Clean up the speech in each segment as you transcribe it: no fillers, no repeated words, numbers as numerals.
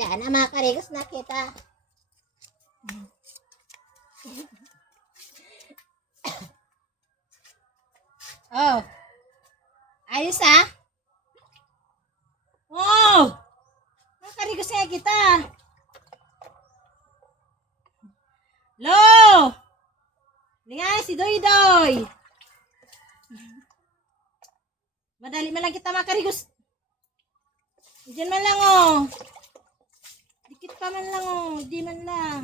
Yan ang mga karigos na kita. Oh. Ayos ah. Oh. Mga karigos na kita. Lo. Nga si Doy Doy. Madali man lang kita mga karigos. Diyan man lang oh. Dikit pa man lang oh. Di man lang.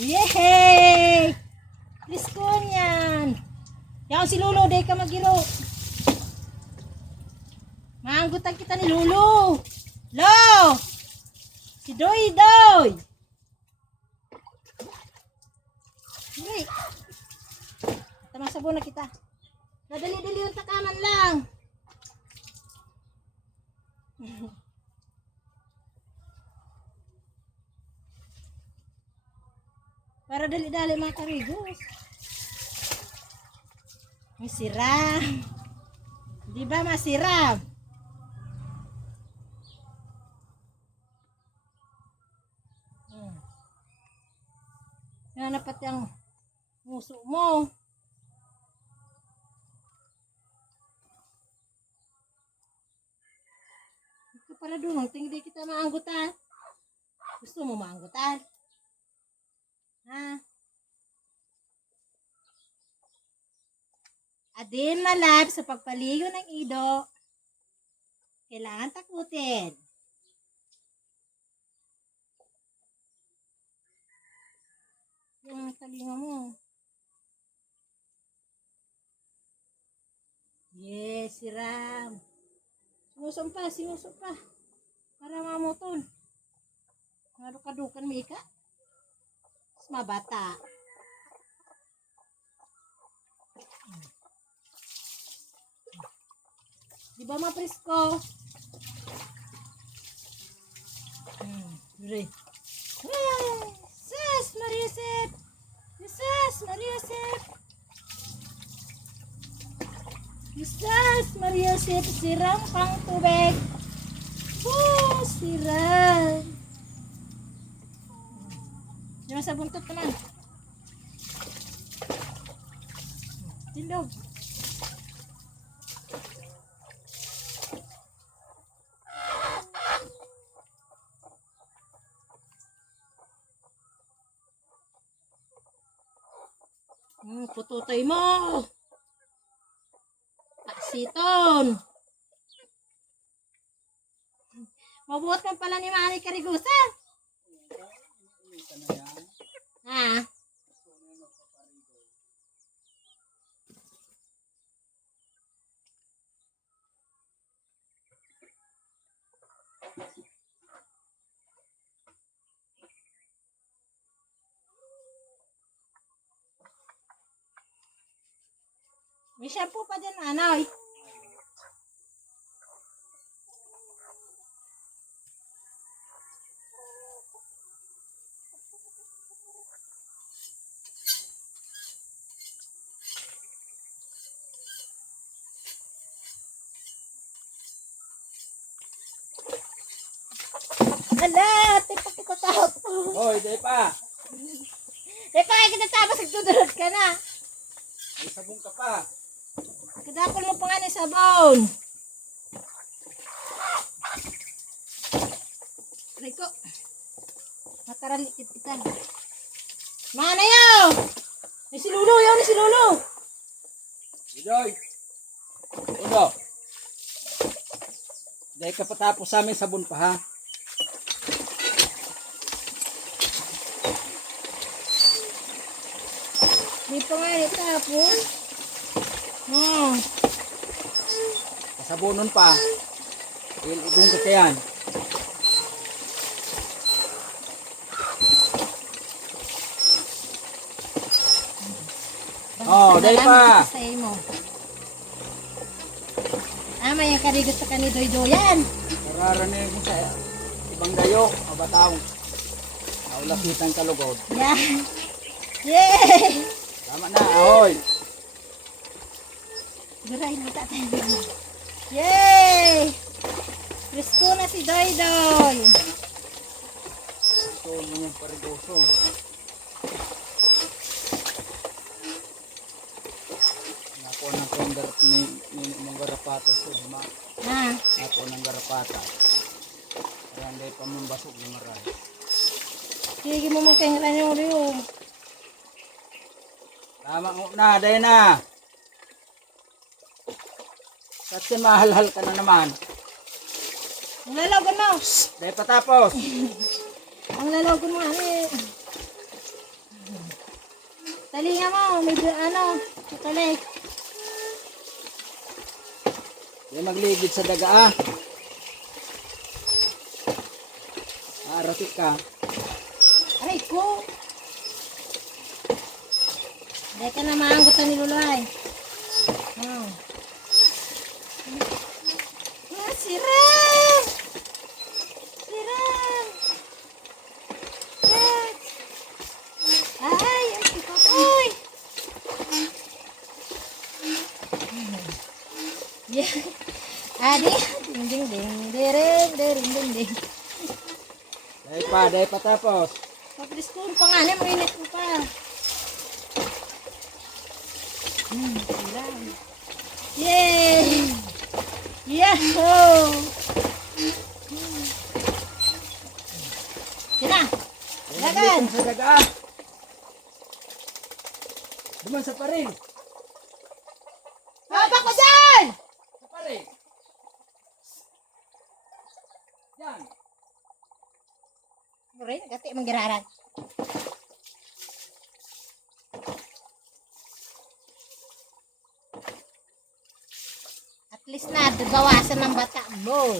Yehey! Please ko niyan. Yan si Lolo, day ka magiro. Maanggutan kita ni Lolo. Lo! Si Doy Doy. Hey. Tamasabo na kita. Nadali-dali yung takaman lang. Para dali-dali mga karigos. Masiram. Di ba masiram? Yan dapat yung muso mo. Ito para doon. Tingin kita maanggutan. Gusto mo maanggutan? Ha? Adin malab sa pagpaligo ng ido. Kailangan takutin. Yung talinga mo. Yes, siram. Sinusong pa. Para mamutol. Ngarukadukan mo ika. Mas mabata. Di ba mapresko? Dre. Sus, Mariusep! Sus, Mariusep! Sus, Mariusep! Siram pang tubig! Oh, siram! Diyan sa buntot naman. Tindog. Pututoy mo. Taksiton. Mabuhat ka pala ni Mari Karigusa. Ha? May shampoo pa dyan, Anoy. Ala, ate pa kita tapos. Hoy, di pa. Di pa kita tapos, nagtudurot ka na. May sabong ka pa. Kadapol mo pa nga ng sabon. Riko. Mataralikit kita. Mana yaw? Ni si Lulu, yaw ni si Lulu. Idoy. Uno. Dahil ka patapos sa amin sabon pa ha. Di pa nga itapon. Oh. Sabunon pa. Igong ka yan. Oh, dahil pa. Sa imo. May karigot sa kanidoy-doyan. Nararanig mo sa ibang dayo, mabataw. Naulapitan ka lugod. Yan. Yay! Tama na, ahoy. Gurain mo tatay. Yay! Presko na si Doydoy. Ito mo yung parigoso. Napo ng ponder ni mong garapatos. Ma. Ha? Napo ng garapata. Kaya hindi pa mambasok ng maray. Sige mo magkahingan yung rio. Tama mo na, dahil na. Kasi mahal-hal ka na naman. Ang lalagon mo. Dahil patapos. Ang lalagon mo, ano eh. Talinga mo, medyo ano, tutalik. Dahil magligid sa daga ah. Aratik ka. Aray ko. Dahil ka na maanggot na nilulay. Oh. Ah, siram! Siram! Yes! Ay, ang sipatoy! Yeah. Adi, ding ding ding, dering, dering, ding ding. Dahil patapos. Pabilis ko pa nga, mainit ko pa. Siram. Yay! Yahoo! Sina! Lagan! Sa daga ah. Duman sa parin. Haba ko dyan! Sa parin. Yan. Rin, gati manggiraran. At least na, bawasan ng bata mo.